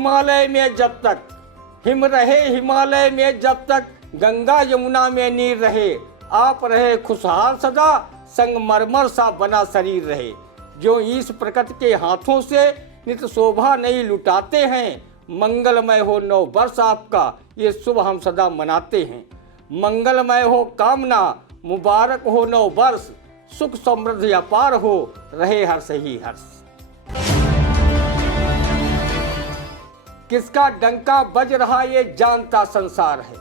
हिमालय में जब तक हिम रहे, हिमालय में जब तक गंगा यमुना में नीर रहे, आप रहे खुशहाल सदा, संगमरमर सा बना शरीर रहे। जो इस प्रकृति के हाथों से नित शोभा नहीं लुटाते हैं, मंगलमय हो नव वर्ष आपका, ये शुभ हम सदा मनाते हैं। मंगलमय हो कामना, मुबारक हो नव वर्ष, सुख समृद्धि अपार हो, रहे हर्ष ही हर्ष। किसका डंका बज रहा ये जानता संसार है,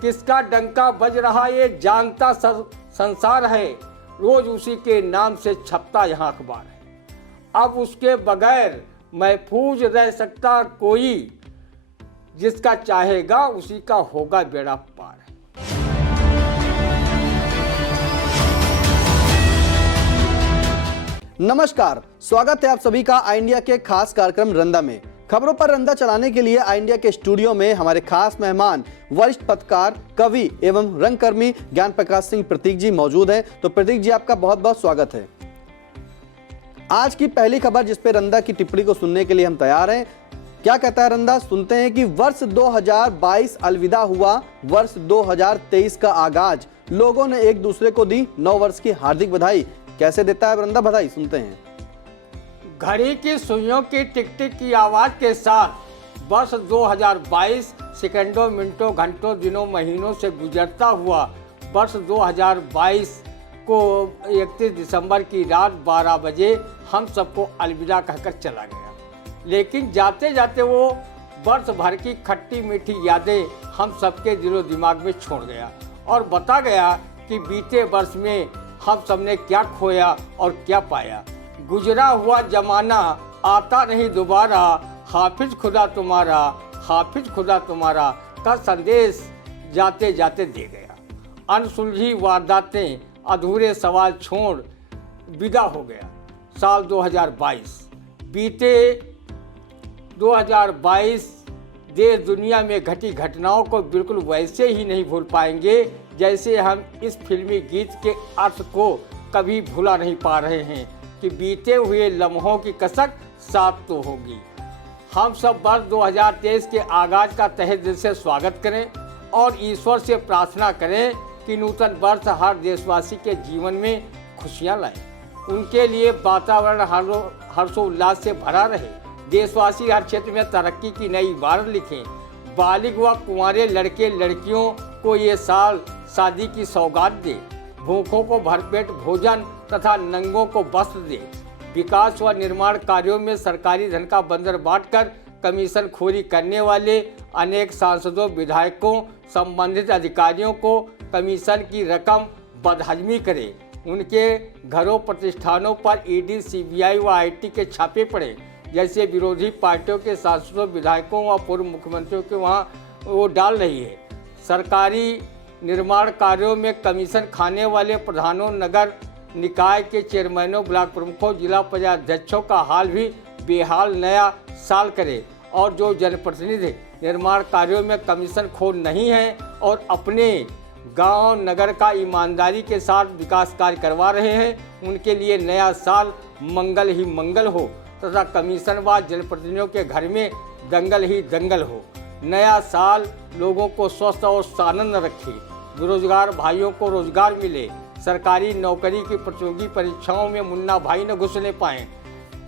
किसका डंका बज रहा ये जानता संसार है, रोज उसी के नाम से छपता यहाँ अखबार है। अब उसके बगैर महफूज रह सकता कोई, जिसका चाहेगा उसी का होगा बेड़ा पार। नमस्कार, स्वागत है आप सभी का आई इंडिया के खास कार्यक्रम रंदा में। खबरों पर रंदा चलाने के लिए आई इंडिया के स्टूडियो में हमारे खास मेहमान वरिष्ठ पत्रकार, कवि एवं रंगकर्मी ज्ञान प्रकाश सिंह प्रतीक जी मौजूद हैं। तो प्रतीक जी, आपका बहुत बहुत स्वागत है। आज की पहली खबर जिस पे रंदा की टिप्पणी को सुनने के लिए हम तैयार हैं। क्या कहता है रंदा, सुनते हैं कि वर्ष 2022 अलविदा हुआ, वर्ष 2023 का आगाज, लोगों ने एक दूसरे को दी नव वर्ष की हार्दिक बधाई। कैसे देता है रंदा बधाई, सुनते हैं। घड़ी की सुइयों की टिक टिक की आवाज के साथ वर्ष 2022 सेकंडों, मिनटों, घंटों, दिनों, महीनों से गुजरता हुआ वर्ष 2022 को 31 दिसंबर की रात 12 बजे हम सबको अलविदा कहकर चला गया। लेकिन जाते जाते वो वर्ष भर की खट्टी मीठी यादें हम सबके दिलो दिमाग में छोड़ गया और बता गया कि बीते वर्ष में हम सबने क्या खोया और क्या पाया। गुजरा हुआ जमाना आता नहीं दोबारा, हाफिज खुदा तुम्हारा, हाफिज खुदा तुम्हारा का संदेश जाते जाते दे गया। अनसुलझी वारदातें, अधूरे सवाल छोड़ विदा हो गया साल 2022। बीते 2022 देश दुनिया में घटी घटनाओं को बिल्कुल वैसे ही नहीं भूल पाएंगे जैसे हम इस फिल्मी गीत के अर्थ को कभी भुला नहीं पा रहे हैं कि बीते हुए लम्हों की कसक साथ तो होगी। हम सब वर्ष 2023 के आगाज का तहे दिल से स्वागत करें और ईश्वर से प्रार्थना करें कि नूतन वर्ष हर देशवासी के जीवन में खुशियां लाए, उनके लिए वातावरण हर्षोल्लास से भरा रहे, देशवासी हर क्षेत्र में तरक्की की नई इबारत लिखें, बालिग व कुंवारे लड़के लड़कियों को ये साल शादी की सौगात दे, भूखों को भरपेट भोजन तथा नंगों को वस्त्र दे, विकास व निर्माण कार्यों में सरकारी धन का बंदर बांटकर कमीशन खोरी करने वाले अनेक सांसदों, विधायकों, संबंधित अधिकारियों को कमीशन की रकम बदहजमी करे, उनके घरों प्रतिष्ठानों पर ईडी, सीबीआई व आईटी के छापे पड़े, जैसे विरोधी पार्टियों के सांसदों, विधायकों व पूर्व मुख्यमंत्रियों के वहाँ वो डाल रही है। सरकारी निर्माण कार्यों में कमीशन खाने वाले प्रधानों, नगर निकाय के चेयरमैनों, ब्लॉक प्रमुखों, जिला पंचायताध्यक्षों का हाल भी बेहाल नया साल करे और जो जनप्रतिनिधि निर्माण कार्यों में कमीशन खोर नहीं है और अपने गांव नगर का ईमानदारी के साथ विकास कार्य करवा रहे हैं, उनके लिए नया साल मंगल ही मंगल हो तथा कमीशनवाद जनप्रतिनिधियों के घर में दंगल ही दंगल हो। नया साल लोगों को स्वस्थ और सानंद रखे, बेरोजगार भाइयों को रोजगार मिले, सरकारी नौकरी की प्रतियोगी परीक्षाओं में मुन्ना भाई न घुसने पाएँ,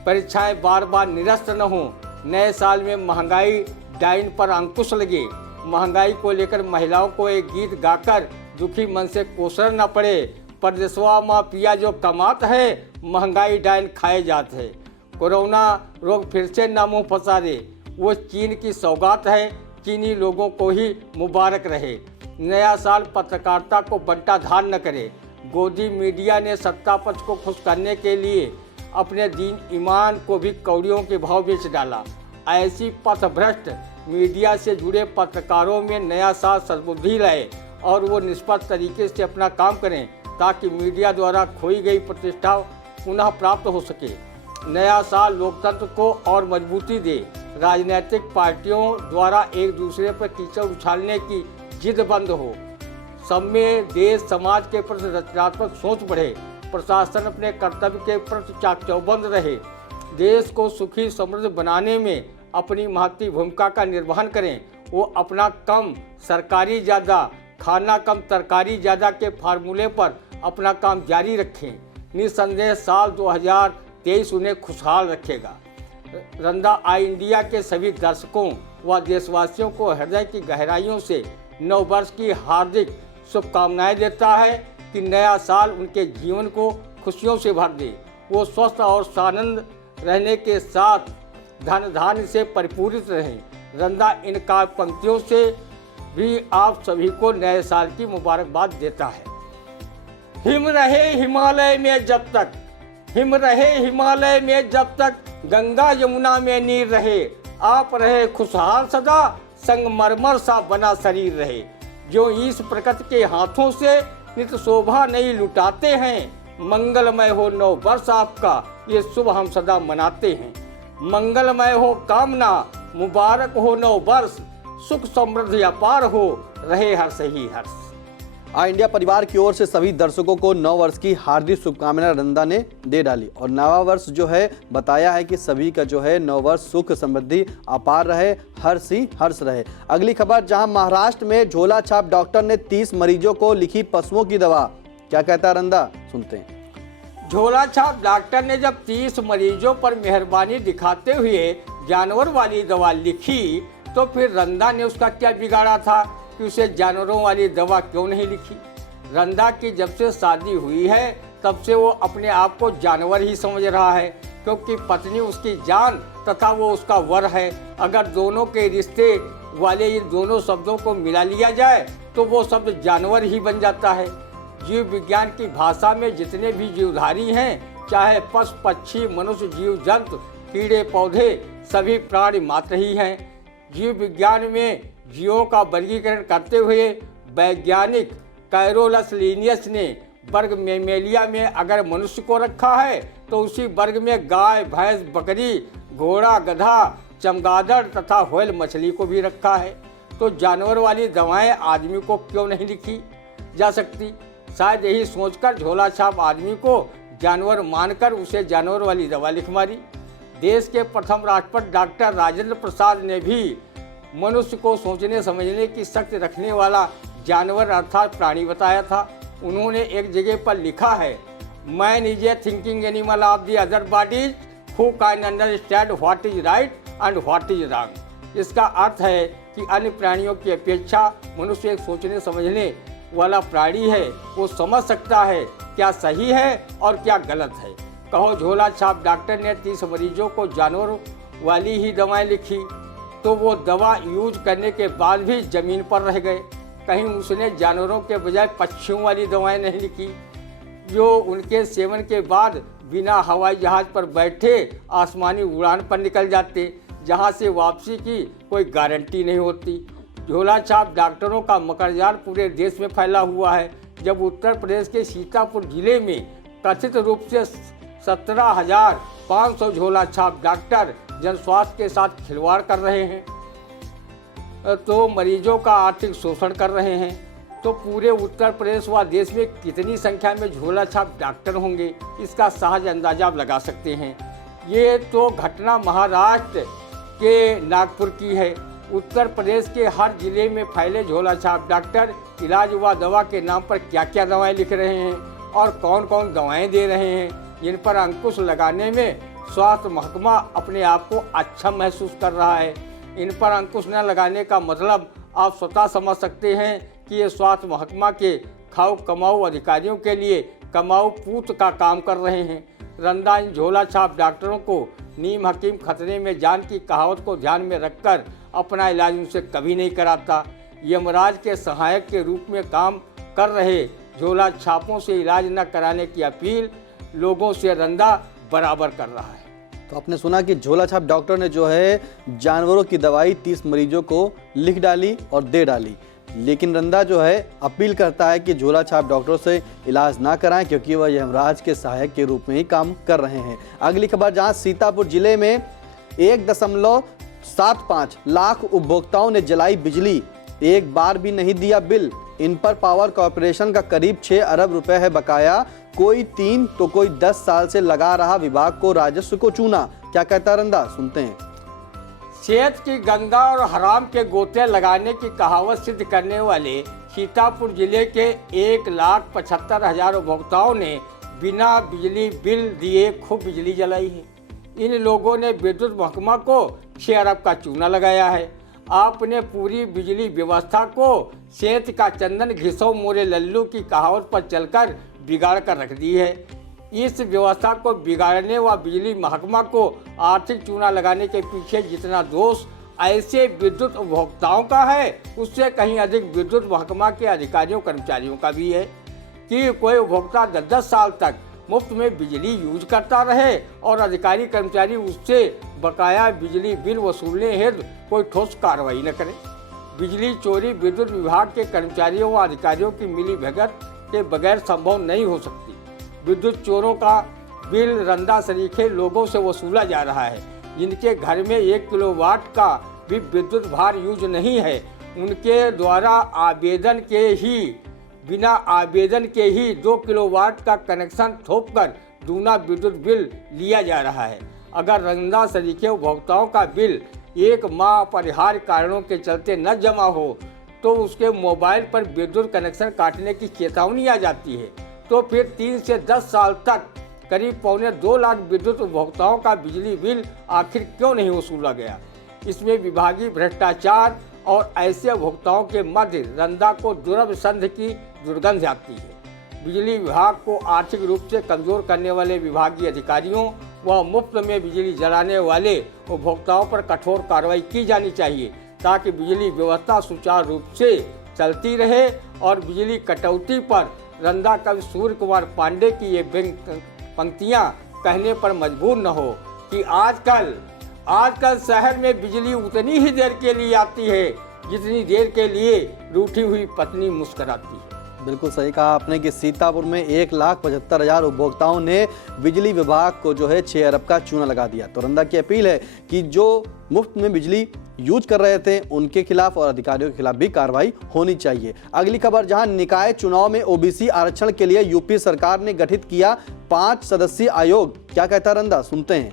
परीक्षाएं बार बार निरस्त न हों, नए साल में महंगाई डाइन पर अंकुश लगे, महंगाई को लेकर महिलाओं को एक गीत गाकर दुखी मन से कोसर न पड़े, परदेसवा माँ पिया जो कमात है, महंगाई डाइन खाए जाते है, कोरोना रोग फिर से ना मुँह फंसा दे, वो चीन की सौगात है, चीनी लोगों को ही मुबारक रहे। नया साल पत्रकारिता को बंटाधार न करे, गोदी मीडिया ने सत्ता पक्ष को खुश करने के लिए अपने दीन ईमान को भी कौड़ियों के भाव बेच डाला। ऐसी पथभ्रष्ट मीडिया से जुड़े पत्रकारों में नया साल सद्बुद्धि लाए और वो निष्पक्ष तरीके से अपना काम करें ताकि मीडिया द्वारा खोई गई प्रतिष्ठा पुनः प्राप्त हो सके। नया साल लोकतंत्र को और मजबूती दे, राजनीतिक पार्टियों द्वारा एक दूसरे पर कीचड़ उछालने की जिद बंद हो, सब में देश समाज के प्रति रचनात्मक सोच बढ़े, प्रशासन अपने कर्तव्य के प्रति चाक चौबंद रहे, देश को सुखी समृद्ध बनाने में अपनी महत्वपूर्ण भूमिका का निर्वहन करें, वो अपना कम सरकारी ज़्यादा, खाना कम तरकारी ज़्यादा के फार्मूले पर अपना काम जारी रखें। निस्संदेह साल 2023 उन्हें खुशहाल रखेगा। रंदा आई इंडिया के सभी दर्शकों व देशवासियों को हृदय की गहराइयों से नव वर्ष की हार्दिक शुभकामनाएं देता है कि नया साल उनके जीवन को खुशियों से भर दे। वो स्वस्थ और सानंद रहने के साथ धन धान्य से परिपूरित रहें। रंदा इन काव्य पंक्तियों से भी आप सभी को नए साल की मुबारकबाद देता है। हिम रहे हिमालय में जब तक, हिम रहे हिमालय में जब तक, गंगा यमुना में नीर रहे, आप रहे खुशहाल सदा, संगमरमर सा बना शरीर रहे। जो इस प्रकृति के हाथों से नित शोभा नहीं लुटाते हैं, मंगलमय हो नव वर्ष आपका, ये शुभ हम सदा मनाते हैं। मंगलमय हो कामना, मुबारक हो नव वर्ष, सुख समृद्धि अपार हो, रहे हर्ष ही हर्ष। आई इंडिया परिवार की ओर से सभी दर्शकों को नव वर्ष की हार्दिक शुभकामनाएं रंदा ने दे डाली और नवा वर्ष जो है बताया है कि सभी का जो है नव वर्ष सुख समृद्धि अपार रहे, हर्ष ही हर्ष रहे। अगली खबर, जहां महाराष्ट्र में झोला छाप डॉक्टर ने 30 मरीजों को लिखी पशुओं की दवा। क्या कहता है रंदा, सुनते हैं। झोला छाप डॉक्टर ने जब 30 मरीजों पर मेहरबानी दिखाते हुए जानवर वाली दवा लिखी तो फिर रंदा ने उसका क्या बिगाड़ा था कि उसे जानवरों वाली दवा क्यों नहीं लिखी। रंदा की जब से शादी हुई है तब से वो अपने आप को जानवर ही समझ रहा है, क्योंकि पत्नी उसकी जान तथा वो उसका वर है। अगर दोनों के रिश्ते वाले इन दोनों शब्दों को मिला लिया जाए तो वो शब्द जानवर ही बन जाता है। जीव विज्ञान की भाषा में जितने भी जीवधारी हैं, चाहे पशु पक्षी मनुष्य जीव जंतु कीड़े पौधे, सभी प्राणी मात्र ही हैं। जीव विज्ञान में जीवों का वर्गीकरण करते हुए वैज्ञानिक कैरोलस लीनियस ने वर्ग मेमेलिया में अगर मनुष्य को रखा है तो उसी वर्ग में गाय भैंस बकरी घोड़ा गधा चमगादड़ तथा व्हेल मछली को भी रखा है। तो जानवर वाली दवाएं आदमी को क्यों नहीं लिखी जा सकती। शायद यही सोचकर झोला छाप आदमी को जानवर मानकर उसे जानवर वाली दवा लिख मारी। देश के प्रथम राष्ट्रपति डॉक्टर राजेंद्र प्रसाद ने भी मनुष्य को सोचने समझने की शक्ति रखने वाला जानवर अर्थात प्राणी बताया था। उन्होंने एक जगह पर लिखा है, man is a thinking animal of the other bodies who can understand what is right and what is wrong. इसका अर्थ है कि अन्य प्राणियों की अपेक्षा मनुष्य एक सोचने समझने वाला प्राणी है। वो समझ सकता है क्या सही है और क्या गलत है। कहो झोला छाप डॉक्टर ने 30 मरीजों को जानवर वाली ही दवाएं लिखी तो वो दवा यूज करने के बाद भी ज़मीन पर रह गए। कहीं उसने जानवरों के बजाय पक्षियों वाली दवाएं नहीं लिखी जो उनके सेवन के बाद बिना हवाई जहाज़ पर बैठे आसमानी उड़ान पर निकल जाते, जहां से वापसी की कोई गारंटी नहीं होती। झोला छाप डॉक्टरों का मकरजाल पूरे देश में फैला हुआ है। जब उत्तर प्रदेश के सीतापुर जिले में कथित रूप से 17,500 झोला छाप डॉक्टर जन स्वास्थ्य के साथ खिलवाड़ कर रहे हैं तो मरीजों का आर्थिक शोषण कर रहे हैं, तो पूरे उत्तर प्रदेश व देश में कितनी संख्या में झोला छाप डॉक्टर होंगे, इसका सहज अंदाजा आप लगा सकते हैं। ये तो घटना महाराष्ट्र के नागपुर की है। उत्तर प्रदेश के हर जिले में फैले झोला छाप डॉक्टर इलाज व दवा के नाम पर क्या क्या दवाएं लिख रहे हैं और कौन कौन दवाएं दे रहे हैं, जिन पर अंकुश लगाने में स्वास्थ्य महकमा अपने आप को अच्छा महसूस कर रहा है। इन पर अंकुश न लगाने का मतलब आप स्वतः समझ सकते हैं कि ये स्वास्थ्य महकमा के खाऊ कमाऊ अधिकारियों के लिए कमाऊ पूत का काम कर रहे हैं। रंदा इन झोला छाप डॉक्टरों को नीम हकीम खतरे में जान की कहावत को ध्यान में रखकर अपना इलाज उनसे कभी नहीं कराता। यमराज के सहायक के रूप में काम कर रहे झोला छापों से इलाज न कराने की अपील लोगों से रंदा बराबर कर रहा है। तो आपने सुना कि झोला छाप डॉक्टर ने जो है जानवरों की दवाई 30 मरीजों को लिख डाली और दे डाली, लेकिन रंदा जो है अपील करता है कि झोला छाप डॉक्टरों से इलाज ना कराएं क्योंकि वह यमराज के सहायक के रूप में ही काम कर रहे हैं। अगली खबर, जहां सीतापुर जिले में 1.75 लाख उपभोक्ताओं ने जलाई बिजली, एक बार भी नहीं दिया बिल। इन पर पावर कॉर्पोरेशन का करीब 6 अरब रुपए है बकाया। कोई 3 तो कोई 10 साल से लगा रहा विभाग को राजस्व को चूना। क्या कहता रंदा, सुनते हैं। सेहत की गंगा और हराम के गोते लगाने की कहावत सिद्ध करने वाले सीतापुर जिले के 1,75,000 उपभोक्ताओं ने बिना बिजली बिल दिए खूब बिजली जलाई है। इन लोगों ने विद्युत महकमा को 6 अरब का चूना लगाया है। आपने पूरी बिजली व्यवस्था को सेंत का चंदन घिसो मोरे लल्लू की कहावत पर चलकर बिगाड़ कर रख दी है। इस व्यवस्था को बिगाड़ने व बिजली महकमा को आर्थिक चूना लगाने के पीछे जितना दोष ऐसे विद्युत उपभोक्ताओं का है, उससे कहीं अधिक विद्युत महकमा के अधिकारियों कर्मचारियों का भी है कि कोई उपभोक्ता 10-10 साल तक मुफ्त में बिजली यूज करता रहे और अधिकारी कर्मचारी उससे बकाया बिजली बिल वसूलने हेतु कोई ठोस कार्रवाई न करे। बिजली चोरी विद्युत विभाग के कर्मचारियों व अधिकारियों की मिली भगत के बगैर संभव नहीं हो सकती। विद्युत चोरों का बिल रंदा सरीखे लोगों से वसूला जा रहा है। जिनके घर में 1 किलोवाट का भी विद्युत भार यूज नहीं है, उनके द्वारा बिना आवेदन के ही 2 किलोवाट का कनेक्शन थोपकर दूना विद्युत बिल लिया जा रहा है। अगर रंदा सरीखे उपभोक्ताओं का बिल 1 माह अपरिहार्य कारणों के चलते न जमा हो तो उसके मोबाइल पर विद्युत कनेक्शन काटने की चेतावनी आ जाती है, तो फिर 3 से 10 साल तक करीब 2.25 लाख विद्युत उपभोक्ताओं का बिजली बिल आखिर क्यों नहीं वसूला गया। इसमें विभागीय भ्रष्टाचार और ऐसे उपभोक्ताओं के मध्य रंदा को दुर्लभ संध की दुर्गंध आती है। बिजली विभाग को आर्थिक रूप से कमजोर करने वाले विभागीय अधिकारियों व मुफ्त में बिजली जलाने वाले उपभोक्ताओं पर कठोर कार्रवाई की जानी चाहिए, ताकि बिजली व्यवस्था सुचारू रूप से चलती रहे और बिजली कटौती पर रंदा कवि सूर्य कुमार पांडे की ये पंक्तियां कहने पर मजबूर न हो कि आजकल शहर में बिजली उतनी ही देर के लिए आती है जितनी देर के लिए रूठी हुई पत्नी मुस्कुराती है। बिल्कुल सही कहा आपने कि सीतापुर में 1,75,000 उपभोक्ताओं ने बिजली विभाग को जो है 6 अरब का चूना लगा दिया। तो रंदा की अपील है कि जो मुफ्त में बिजली यूज कर रहे थे उनके खिलाफ और अधिकारियों के खिलाफ भी कार्रवाई होनी चाहिए। अगली खबर, जहां निकाय चुनाव में ओबीसी आरक्षण के लिए यूपी सरकार ने गठित किया 5 सदस्यीय आयोग। क्या कहता रंदा, सुनते हैं।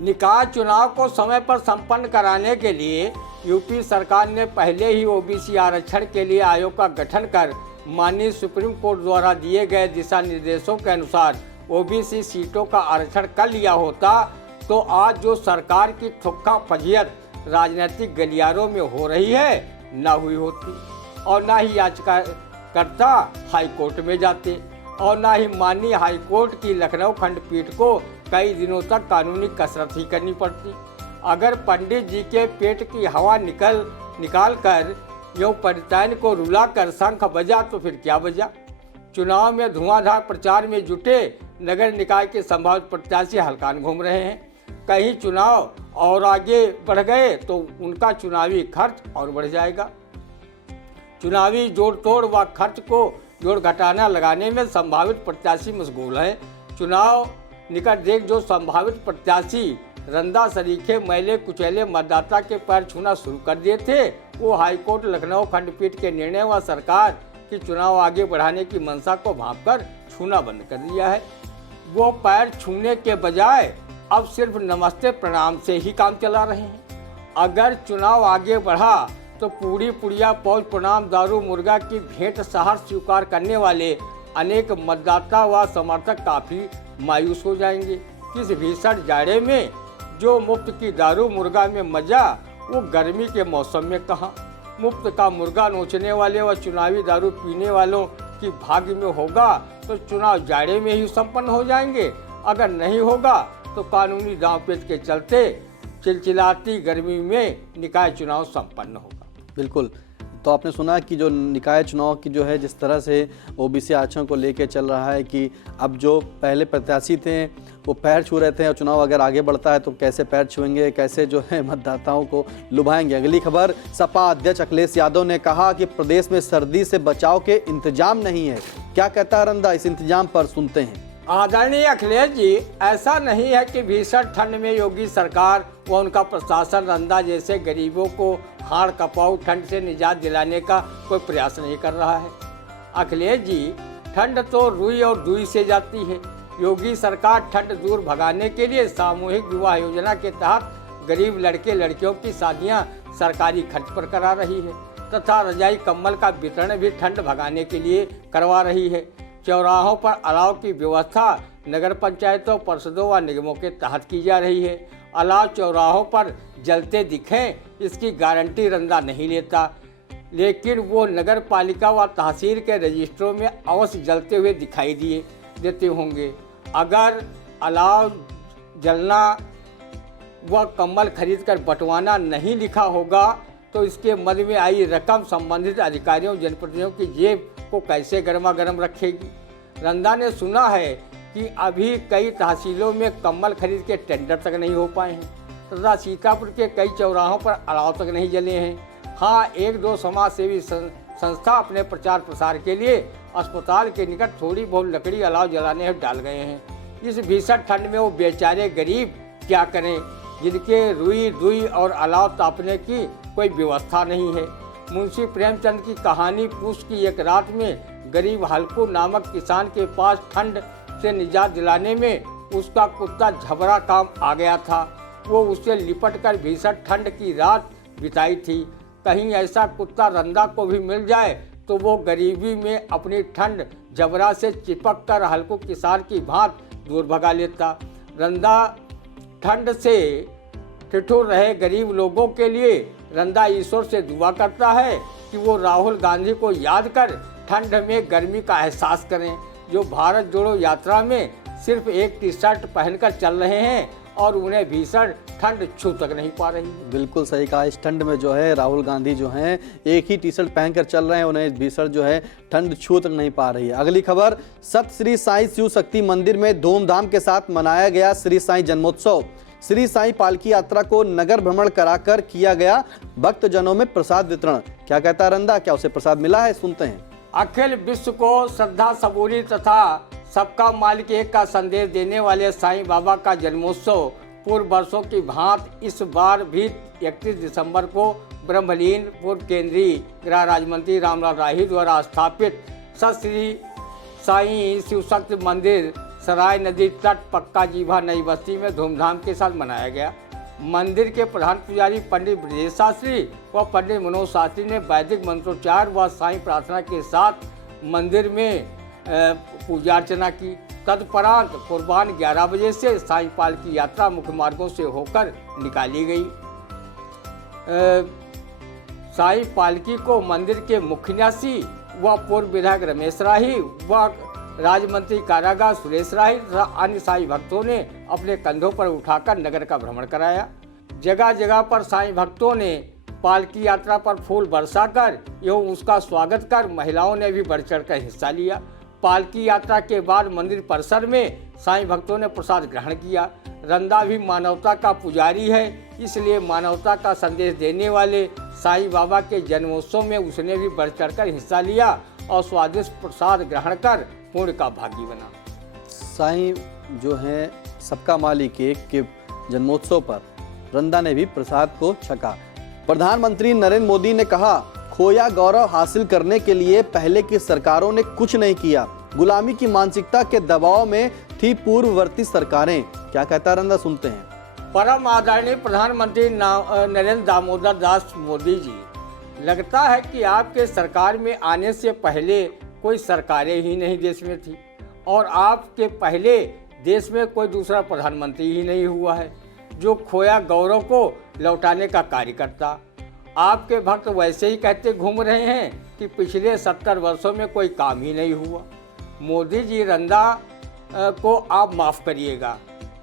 निकाय चुनाव को समय पर संपन्न कराने के लिए यूपी सरकार ने पहले ही ओबीसी आरक्षण के लिए आयोग का गठन कर माननीय सुप्रीम कोर्ट द्वारा दिए गए दिशा निर्देशों के अनुसार ओबीसी सीटों का आरक्षण कर लिया होता तो आज जो सरकार की ठुक्का फजियत राजनीतिक गलियारों में हो रही है न हुई होती, और न ही याचिकाकर्ता हाईकोर्ट में जाते, और न ही माननीय हाईकोर्ट की लखनऊ खंडपीठ को कई दिनों तक कानूनी कसरत ही करनी पड़ती। अगर पंडित जी के पेट की हवा निकाल कर यो परितान को रुला कर शंख बजा तो फिर क्या बजा। चुनाव में धुआंधार प्रचार में जुटे नगर निकाय के संभावित प्रत्याशी हलकान घूम रहे हैं। कहीं चुनाव और आगे बढ़ गए तो उनका चुनावी खर्च और बढ़ जाएगा। चुनावी जोड़ तोड़ व खर्च को जोड़ घटाना लगाने में संभावित प्रत्याशी मशगूल हैं। चुनाव निकट देख जो संभावित प्रत्याशी रंदा सरीखे मैले कुचैले मतदाता के पैर छूना शुरू कर दिए थे, वो हाईकोर्ट लखनऊ खंडपीठ के निर्णय व सरकार की चुनाव आगे बढ़ाने की मंशा को भांपकर छूना बंद कर दिया है। वो पैर छूने के बजाय अब सिर्फ नमस्ते प्रणाम से ही काम चला रहे हैं। अगर चुनाव आगे बढ़ा तो पूरी पुड़िया पौज प्रणाम दारू मुर्गा की भेंट सहार स्वीकार करने वाले अनेक मतदाता व समर्थक काफ़ी मायूस हो जाएंगे। किस भीषण जाड़े में जो मुफ्त की दारू मुर्गा में मजा, वो गर्मी के मौसम में कहाँ। मुफ्त का मुर्गा नोचने वाले व चुनावी दारू पीने वालों की भाग्य में होगा तो चुनाव जाड़े में ही संपन्न हो जाएंगे। अगर नहीं होगा तो कानूनी दांवपेच के चलते चिलचिलाती गर्मी में निकाय चुनाव संपन्न होगा। बिल्कुल, तो आपने सुना कि जो निकाय चुनाव की जो है जिस तरह से ओबीसी आरक्षण को लेकर चल रहा है कि अब जो पहले प्रत्याशी थे वो पैर छू रहे थे और चुनाव अगर आगे बढ़ता है तो कैसे पैर छुएंगे, कैसे जो है मतदाताओं को लुभाएंगे। अगली खबर, सपा अध्यक्ष अखिलेश यादव ने कहा कि प्रदेश में सर्दी से बचाव के इंतजाम नहीं है। क्या कहता है रंदा, इस इंतजाम पर सुनते हैं। आदरणीय अखिलेश जी, ऐसा नहीं है कि भीषण ठंड में योगी सरकार व उनका प्रशासन रंदा जैसे गरीबों को हाड़ कपाऊ ठंड से निजात दिलाने का कोई प्रयास नहीं कर रहा है। अखिलेश जी, ठंड तो रुई और दुई से जाती है। योगी सरकार ठंड दूर भगाने के लिए सामूहिक विवाह योजना के तहत गरीब लड़के लड़कियों की शादियां सरकारी खर्च पर करा रही है तथा रजाई कंबल का वितरण भी ठंड भगाने के लिए करवा रही है। चौराहों पर अलाव की व्यवस्था नगर पंचायतों, परिषदों व निगमों के तहत की जा रही है। अलाव चौराहों पर जलते दिखें इसकी गारंटी रंदा नहीं लेता, लेकिन वो नगर पालिका व तहसील के रजिस्टरों में अवश्य जलते हुए दिखाई देते होंगे। अगर अलाव जलना व कंबल खरीदकर बंटवाना नहीं लिखा होगा तो इसके मद में आई रकम संबंधित अधिकारियों जनप्रतिनिधियों की जेब को कैसे गर्मा गर्म रखेगी। रंदा ने सुना है कि अभी कई तहसीलों में कंबल खरीद के टेंडर तक नहीं हो पाए हैं तथा सीतापुर के कई चौराहों पर अलाव तक नहीं जले हैं। हाँ, एक दो समाज सेवी संस्था अपने प्रचार प्रसार के लिए अस्पताल के निकट थोड़ी बहुत लकड़ी अलाव जलाने डाल गए हैं। इस भीषण ठंड में वो बेचारे गरीब क्या करें जिनके रुई दुई और अलाव तापने की कोई व्यवस्था नहीं है। मुंशी प्रेमचंद की कहानी पूस की एक रात में गरीब हल्कू नामक किसान के पास ठंड से निजात दिलाने में उसका कुत्ता झबरा काम आ गया था। वो उससे लिपट कर भीषण ठंड की रात बिताई थी। कहीं ऐसा कुत्ता रंदा को भी मिल जाए तो वो गरीबी में अपनी ठंड झबरा से चिपक कर हल्कू किसान की भांत दूर भगा लेता। रंदा ठंड से ठिठुर रहे गरीब लोगों के लिए रंदा ईश्वर से दुआ करता है कि वो राहुल गांधी को याद कर ठंड में गर्मी का एहसास करें, जो भारत जोड़ो यात्रा में सिर्फ एक टी शर्ट पहनकर चल रहे हैं और उन्हें भीषण ठंड छू तक नहीं पा रही है। बिल्कुल सही कहा। इस ठंड में जो है राहुल गांधी जो हैं एक ही टी शर्ट पहनकर चल रहे हैं, उन्हें भीषण जो है ठंड छू तक नहीं पा रही है। अगली खबर, सत श्री साईं शिव शक्ति मंदिर में धूमधाम के साथ मनाया गया श्री साईं जन्मोत्सव। श्री साईं पालकी यात्रा को नगर भ्रमण कराकर किया गया भक्तजनों में प्रसाद वितरण। क्या कहता रंदा, क्या उसे प्रसाद मिला है? सुनते हैं। अखिल विश्व को श्रद्धा सबूरी तथा सबका मालिक एक का संदेश देने वाले साईं बाबा का जन्मोत्सव पूर्व वर्षों की भांति इस बार भी 31 दिसंबर को ब्रह्मलीन पूर्व केंद्रीय गृह राज्य मंत्री रामलाल राही द्वारा स्थापित सत श्री साईं शिव शक्ति मंदिर सराय नदी तट पक्का जीभा नई बस्ती में धूमधाम के साथ मनाया गया। मंदिर के प्रधान पुजारी पंडित ब्रजेश शास्त्री व पंडित मनोज शास्त्री ने वैदिक मंत्रोच्चार व साईं प्रार्थना के साथ मंदिर में पूजा अर्चना की। तत्परांत पूर्वाह्न 11 बजे से साईं पालकी यात्रा मुख्य मार्गों से होकर निकाली गई। साईं पालकी को मंदिर के मुख्य न्यासी व पूर्व विधायक रमेश राही व राज्य मंत्री कारागार सुरेश राही तथा अन्य साईं भक्तों ने अपने कंधों पर उठाकर नगर का भ्रमण कराया। जगह जगह पर साईं भक्तों ने पालकी यात्रा पर फूल बरसाकर एवं उसका स्वागत कर महिलाओं ने भी बढ़ चढ़कर हिस्सा लिया। पालकी यात्रा के बाद मंदिर परिसर में साईं भक्तों ने प्रसाद ग्रहण किया। रंदा भी मानवता का पुजारी है, इसलिए मानवता का संदेश देने वाले साईं बाबा के जन्मोत्सव में उसने भी बढ़ चढ़कर हिस्सा लिया और स्वादिष्ट प्रसाद ग्रहण कर पुण्य का भागी बना। साईं जो हैं सबका मालिक एक के जन्मोत्सव पर रंदा ने भी प्रसाद को छका। प्रधानमंत्री नरेंद्र मोदी ने कहा, खोया गौरव हासिल करने के लिए पहले की सरकारों ने कुछ नहीं किया। गुलामी की मानसिकता के दबाव में थी पूर्ववर्ती सरकारें। क्या कहता रंदा, सुनते हैं। परम आदरणीय प्रधानमंत्री नरेंद्र दामोदर दास मोदी जी, लगता है कि आपके सरकार में आने से पहले कोई सरकारें ही नहीं देश में थी और आपके पहले देश में कोई दूसरा प्रधानमंत्री ही नहीं हुआ है जो खोया गौरव को लौटाने का कार्य करता। आपके भक्त वैसे ही कहते घूम रहे हैं कि पिछले 70 वर्षों में कोई काम ही नहीं हुआ। मोदी जी, रंदा को आप माफ़ करिएगा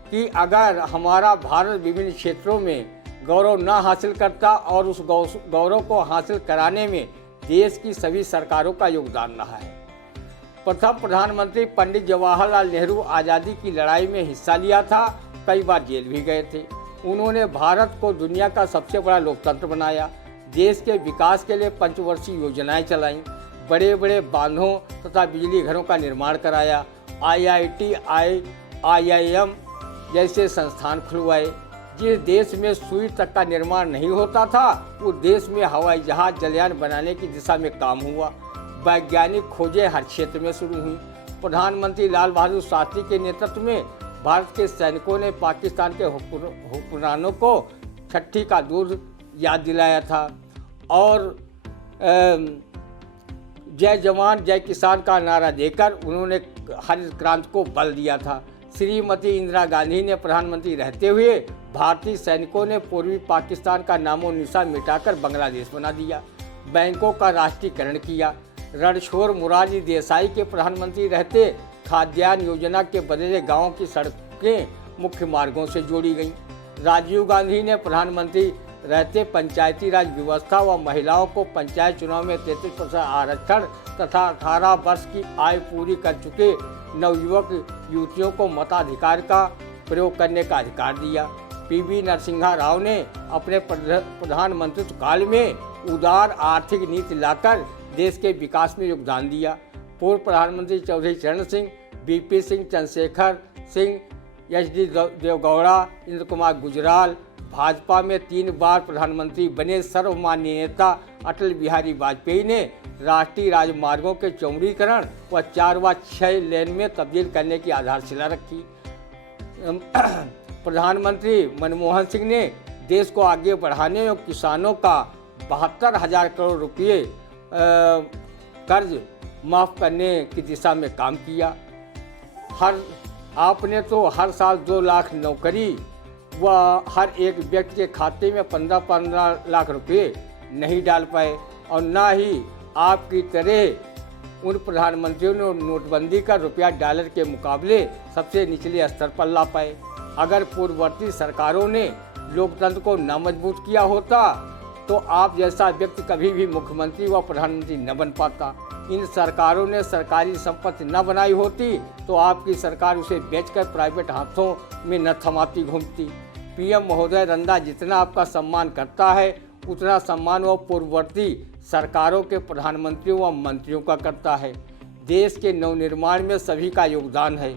कि अगर हमारा भारत विभिन्न क्षेत्रों में गौरव न हासिल करता और उस गौरव को हासिल कराने में देश की सभी सरकारों का योगदान रहा है। प्रथम प्रधानमंत्री पंडित जवाहरलाल नेहरू आज़ादी की लड़ाई में हिस्सा लिया था, कई बार जेल भी गए थे। उन्होंने भारत को दुनिया का सबसे बड़ा लोकतंत्र बनाया, देश के विकास के लिए पंचवर्षीय योजनाएं चलाईं, बड़े बड़े बांधों तथा बिजली घरों का निर्माण कराया, IIT, IIM जैसे संस्थान खुलवाए। जिस देश में सुई तक का निर्माण नहीं होता था, उस देश में हवाई जहाज जलयान बनाने की दिशा में काम हुआ। वैज्ञानिक खोजें हर क्षेत्र में शुरू हुई। प्रधानमंत्री लाल बहादुर शास्त्री के नेतृत्व में भारत के सैनिकों ने पाकिस्तान के हुक्मरानों को छठी का दूध याद दिलाया था और जय जवान जय किसान का नारा देकर उन्होंने हरित क्रांति को बल दिया था। श्रीमती इंदिरा गांधी ने प्रधानमंत्री रहते हुए भारतीय सैनिकों ने पूर्वी पाकिस्तान का नामो निशान मिटाकर बांग्लादेश बना दिया। बैंकों का राष्ट्रीयकरण किया। रणछोड़ मोरारजी देसाई के प्रधानमंत्री रहते खाद्यान्न योजना के बदले गांवों की सड़कें मुख्य मार्गों से जोड़ी गईं। राजीव गांधी ने प्रधानमंत्री रहते पंचायती राज व्यवस्था व महिलाओं को पंचायत चुनाव में 33% आरक्षण तथा 18 वर्ष की आयु पूरी कर चुके नवयुवक युवतियों को मताधिकार का प्रयोग करने का अधिकार दिया। पीवी नरसिम्हा राव ने अपने प्रधानमंत्रित्व काल में उदार आर्थिक नीति लाकर देश के विकास में योगदान दिया। पूर्व प्रधानमंत्री चौधरी चरण सिंह, बीपी सिंह, चंद्रशेखर सिंह, एच.डी. देवगौड़ा, इंद्र कुमार गुजराल, भाजपा में 3 बार प्रधानमंत्री बने सर्वमान्य नेता अटल बिहारी वाजपेयी ने राष्ट्रीय राजमार्गों के चौड़ीकरण व 4 व 6 लेन में तब्दील करने की आधारशिला रखी। प्रधानमंत्री मनमोहन सिंह ने देश को आगे बढ़ाने और किसानों का 72,000 करोड़ रुपये कर्ज माफ़ करने की दिशा में काम किया। आपने तो हर साल 2 लाख नौकरी व हर एक व्यक्ति के खाते में 15-15 लाख रुपए नहीं डाल पाए और ना ही आपकी तरह उन प्रधानमंत्रियों ने नोटबंदी का रुपया डॉलर के मुकाबले सबसे निचले स्तर पर ला पाए। अगर पूर्ववर्ती सरकारों ने लोकतंत्र को न मजबूत किया होता तो आप जैसा व्यक्ति कभी भी मुख्यमंत्री व प्रधानमंत्री न बन पाता। इन सरकारों ने सरकारी संपत्ति न बनाई होती तो आपकी सरकार उसे बेचकर प्राइवेट हाथों में न थमाती घूमती। पीएम महोदय रंदा जितना आपका सम्मान करता है उतना सम्मान वह पूर्ववर्ती सरकारों के प्रधानमंत्रियों व मंत्रियों का करता है। देश के नवनिर्माण में सभी का योगदान है।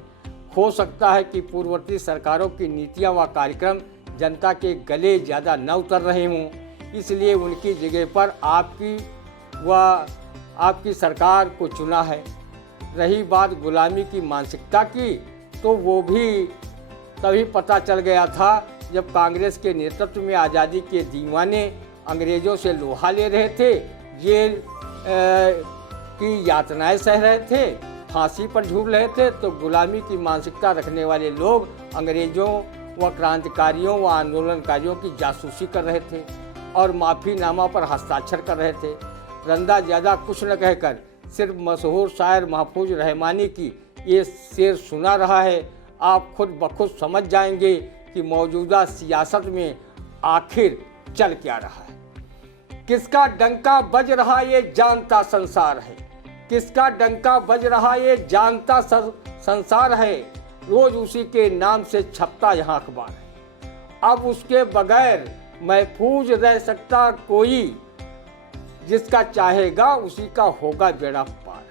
हो सकता है कि पूर्ववर्ती सरकारों की नीतियां व कार्यक्रम जनता के गले ज़्यादा न उतर रहे हों, इसलिए उनकी जगह पर आपकी सरकार को चुना है। रही बात गुलामी की मानसिकता की, तो वो भी तभी पता चल गया था जब कांग्रेस के नेतृत्व में आज़ादी के दीवाने अंग्रेज़ों से लोहा ले रहे थे, जेल की यातनाएं सह रहे थे, फांसी पर झूल रहे थे, तो गुलामी की मानसिकता रखने वाले लोग अंग्रेज़ों व क्रांतिकारियों व आंदोलनकारियों की जासूसी कर रहे थे और माफ़ीनामा पर हस्ताक्षर कर रहे थे। रंदा ज़्यादा कुछ न कहकर सिर्फ मशहूर शायर महफूज रहमानी की ये शेर सुना रहा है। आप खुद ब खुद समझ जाएंगे कि मौजूदा सियासत में आखिर चल क्या रहा है। किसका डंका बज रहा ये जानता संसार है, किसका डंका बज रहा ये जानता संसार है, रोज उसी के नाम से छपता यहाँ अखबार है। अब उसके बगैर महफूज रह सकता कोई, जिसका चाहेगा उसी का होगा बेड़ा पार।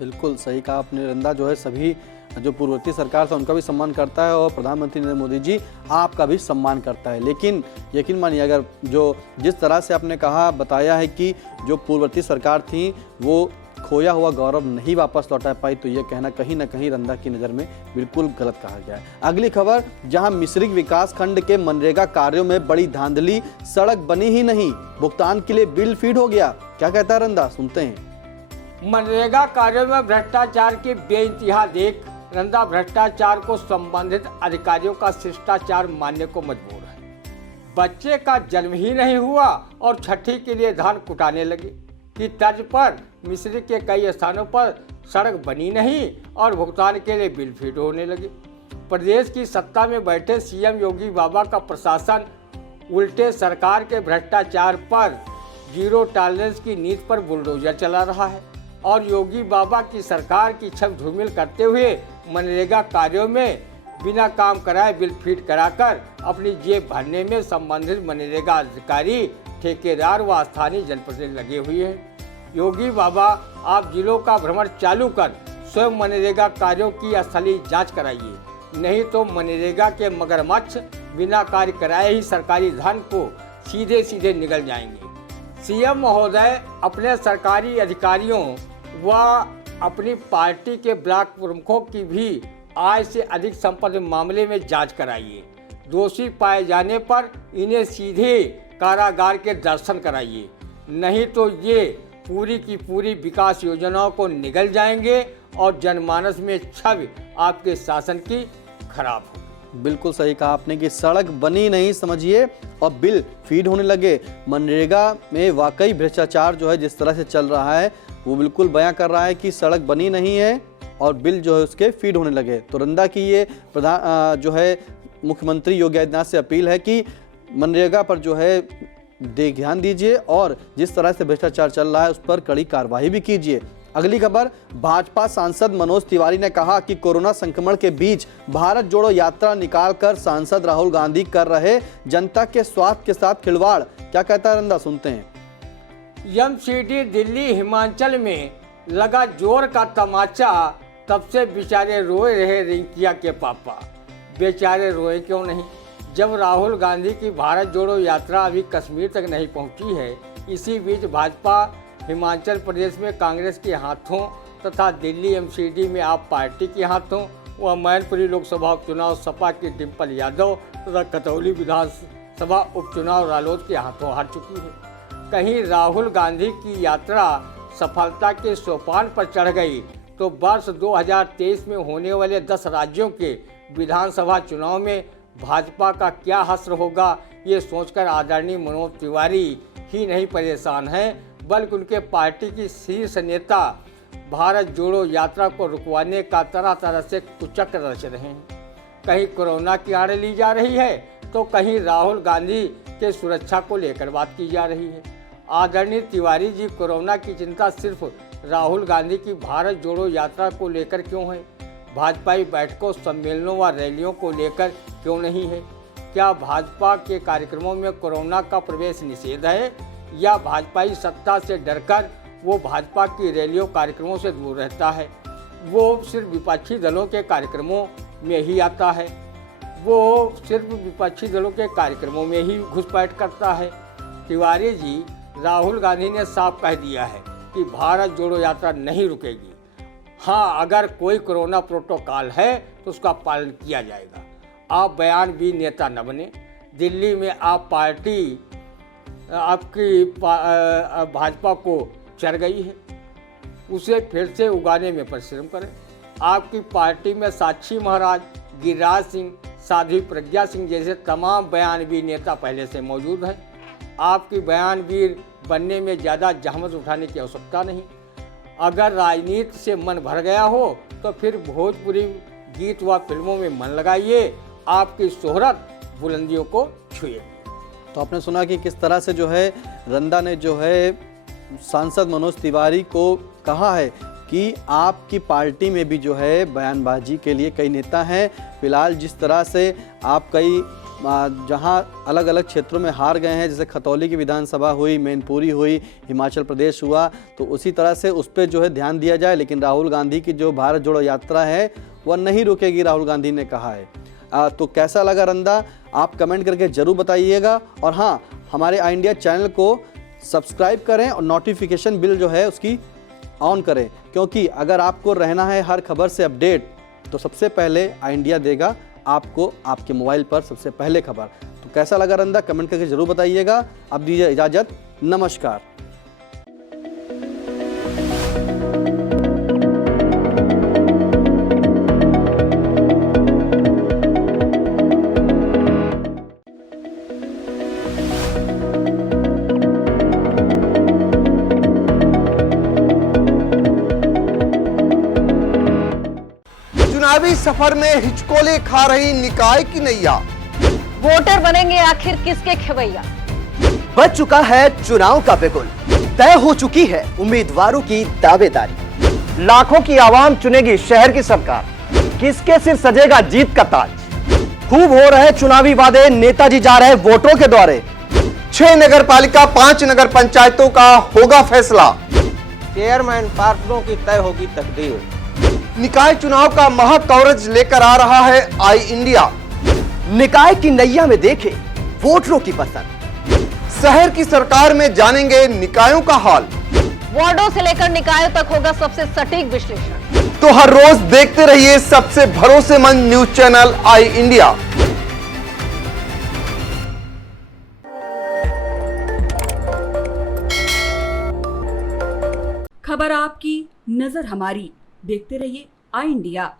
बिल्कुल सही कहा आपने। रंदा जो है सभी जो पूर्ववर्ती सरकार था उनका भी सम्मान करता है और प्रधानमंत्री नरेंद्र मोदी जी आपका भी सम्मान करता है। लेकिन यकीन मानिए, अगर जो जिस तरह से आपने कहा बताया है कि जो पूर्ववर्ती सरकार थी वो खोया हुआ गौरव नहीं वापस लौटा पाई, तो ये कहना कहीं ना कहीं रंदा की नज़र में बिल्कुल गलत कहा गया है। अगली खबर, जहां मिश्रिक विकास खंड के मनरेगा कार्यों में बड़ी धांधली, सड़क बनी ही नहीं, भुगतान के लिए बिल फीड हो गया। क्या कहता है रंदा, सुनते हैं। मनरेगा कार्यों में भ्रष्टाचार की बेइंतहा देख रंदा भ्रष्टाचार को संबंधित अधिकारियों का शिष्टाचार मानने को मजबूर है। बच्चे का जन्म ही नहीं हुआ और छठी के लिए धान कुटाने लगे की तर्ज पर मिश्रिक के कई स्थानों पर सड़क बनी नहीं और भुगतान के लिए बिल फीड होने लगे। प्रदेश की सत्ता में बैठे सीएम योगी बाबा का प्रशासन उल्टे सरकार के भ्रष्टाचार पर जीरो टॉलरेंस की नीति पर बुलडोजर चला रहा है और योगी बाबा की सरकार की छवि धूमिल करते हुए मनरेगा कार्यों में बिना काम कराए बिल फीड कराकर अपनी जेब भरने में संबंधित मनरेगा अधिकारी, ठेकेदार व स्थानीय जनप्रतिनिधि लगे हुए हैं। योगी बाबा, आप जिलों का भ्रमण चालू कर स्वयं मनरेगा कार्यों की स्थलीय जांच कराइए, नहीं तो मनरेगा के मगरमच्छ बिना कार्य कराए ही सरकारी धन को सीधे सीधे निगल जाएंगे। सीएम महोदय अपने सरकारी अधिकारियों व अपनी पार्टी के ब्लॉक प्रमुखों की भी आय से अधिक संपत्ति मामले में जांच कराइए। दोषी पाए जाने पर इन्हें सीधे कारागार के दर्शन कराइए, नहीं तो ये पूरी की पूरी विकास योजनाओं को निगल जाएंगे और जनमानस में छवि आपके शासन की खराब होगी। बिल्कुल सही कहा आपने कि सड़क बनी नहीं समझिए और बिल फीड होने लगे। मनरेगा में वाकई भ्रष्टाचार जो है जिस तरह से चल रहा है वो बिल्कुल बयां कर रहा है कि सड़क बनी नहीं है और बिल जो है उसके फीड होने लगे। तो रंदा की ये प्रधान जो है मुख्यमंत्री योगी आदित्यनाथ से अपील है कि मनरेगा पर जो है ध्यान दीजिए और जिस तरह से भ्रष्टाचार चल रहा है उस पर कड़ी कार्रवाई भी कीजिए। अगली खबर, भाजपा सांसद मनोज तिवारी ने कहा कि कोरोना संक्रमण के बीच भारत जोड़ो यात्रा निकालकर सांसद राहुल गांधी कर रहे जनता के स्वास्थ्य के साथ खिलवाड़। क्या कहता है रंदा, सुनते हैं। एमसीडी दिल्ली हिमाचल में लगा जोर का तमाचा, तब से बेचारे रोए रहे रिंकिया के पापा। बेचारे रोए क्यों नहीं, जब राहुल गांधी की भारत जोड़ो यात्रा अभी कश्मीर तक नहीं पहुंची है। इसी बीच भाजपा हिमाचल प्रदेश में कांग्रेस के हाथों तथा दिल्ली एमसीडी में आप पार्टी के हाथों व मैनपुरी लोकसभा उपचुनाव सपा की डिम्पल यादव तथा कतौली विधानसभा उपचुनाव रालोद के हाथों हार चुकी है। कहीं राहुल गांधी की यात्रा सफलता के सोपान पर चढ़ गई तो वर्ष 2023 में होने वाले 10 राज्यों के विधानसभा चुनाव में भाजपा का क्या हश्र होगा, ये सोचकर आदरणीय मनोज तिवारी ही नहीं परेशान हैं, बल्कि उनके पार्टी की शीर्ष नेता भारत जोड़ो यात्रा को रुकवाने का तरह तरह से कुचक्र रच रहे हैं। कहीं कोरोना की आड़ ली जा रही है तो कहीं राहुल गांधी के सुरक्षा को लेकर बात की जा रही है। आदरणीय तिवारी जी, कोरोना की चिंता सिर्फ राहुल गांधी की भारत जोड़ो यात्रा को लेकर क्यों है? भाजपाई बैठकों, सम्मेलनों व रैलियों को लेकर क्यों नहीं है? क्या भाजपा के कार्यक्रमों में कोरोना का प्रवेश निषेध है या भाजपाई सत्ता से डरकर वो भाजपा की रैलियों कार्यक्रमों से दूर रहता है? वो सिर्फ विपक्षी दलों के कार्यक्रमों में ही आता है, वो सिर्फ विपक्षी दलों के कार्यक्रमों में ही घुसपैठ करता है। तिवारी जी, राहुल गांधी ने साफ कह दिया है कि भारत जोड़ो यात्रा नहीं रुकेगी। हाँ, अगर कोई कोरोना प्रोटोकॉल है तो उसका पालन किया जाएगा। आप बयान भी नेता न बने। दिल्ली में आप पार्टी आपकी भाजपा को चढ़ गई है, उसे फिर से उगाने में परिश्रम करें। आपकी पार्टी में साक्षी महाराज, गिरिराज सिंह, साध्वी प्रज्ञा सिंह जैसे तमाम बयानवीर नेता पहले से मौजूद हैं। आपकी बयानवीर बनने में ज़्यादा जहमत उठाने की आवश्यकता नहीं। अगर राजनीति से मन भर गया हो तो फिर भोजपुरी गीत व फिल्मों में मन लगाइए, आपकी शोहरत बुलंदियों को छुएगी। तो आपने सुना कि किस तरह से जो है रंदा ने जो है सांसद मनोज तिवारी को कहा है कि आपकी पार्टी में भी जो है बयानबाजी के लिए कई नेता हैं। फिलहाल जिस तरह से आप कई जहां अलग अलग क्षेत्रों में हार गए हैं, जैसे खतौली की विधानसभा हुई, मैनपुरी हुई, हिमाचल प्रदेश हुआ, तो उसी तरह से उस पर जो है ध्यान दिया जाए। लेकिन राहुल गांधी की जो भारत जोड़ो यात्रा है वह नहीं रुकेगी, राहुल गांधी ने कहा है। तो कैसा लगा रंदा, आप कमेंट करके ज़रूर बताइएगा। और हाँ, हमारे आई इंडिया चैनल को सब्सक्राइब करें और नोटिफिकेशन बिल जो है उसकी ऑन करें, क्योंकि अगर आपको रहना है हर खबर से अपडेट तो सबसे पहले आई इंडिया देगा आपको आपके मोबाइल पर सबसे पहले खबर। तो कैसा लगा रंदा, कमेंट करके जरूर बताइएगा। अब दीजिए इजाजत, नमस्कार। चुनावी सफर में हिचकोले खा रही निकाय की नैया। वोटर बनेंगे आखिर किसके खवैया? बच चुका है चुनाव का बिगुल, तय हो चुकी है उम्मीदवारों की दावेदारी। लाखों की आवाम चुनेगी शहर की सरकार, किसके सिर सजेगा जीत का ताज। खूब हो रहे चुनावी वादे, नेताजी जा रहे वोटरों के द्वारे। 6 नगर पालिका 5 नगर पंचायतों का होगा फैसला। चेयरमैन पार्षदों की तय होगी तकदीर। निकाय चुनाव का महा कवरेज लेकर आ रहा है आई इंडिया। निकाय की नैया में देखे वोटरों की पसंद। शहर की सरकार में जानेंगे निकायों का हाल। वार्डों से लेकर निकायों तक होगा सबसे सटीक विश्लेषण। तो हर रोज देखते रहिए सबसे भरोसेमंद न्यूज चैनल आई इंडिया। खबर आपकी, नजर हमारी। देखते रहिए आई इंडिया।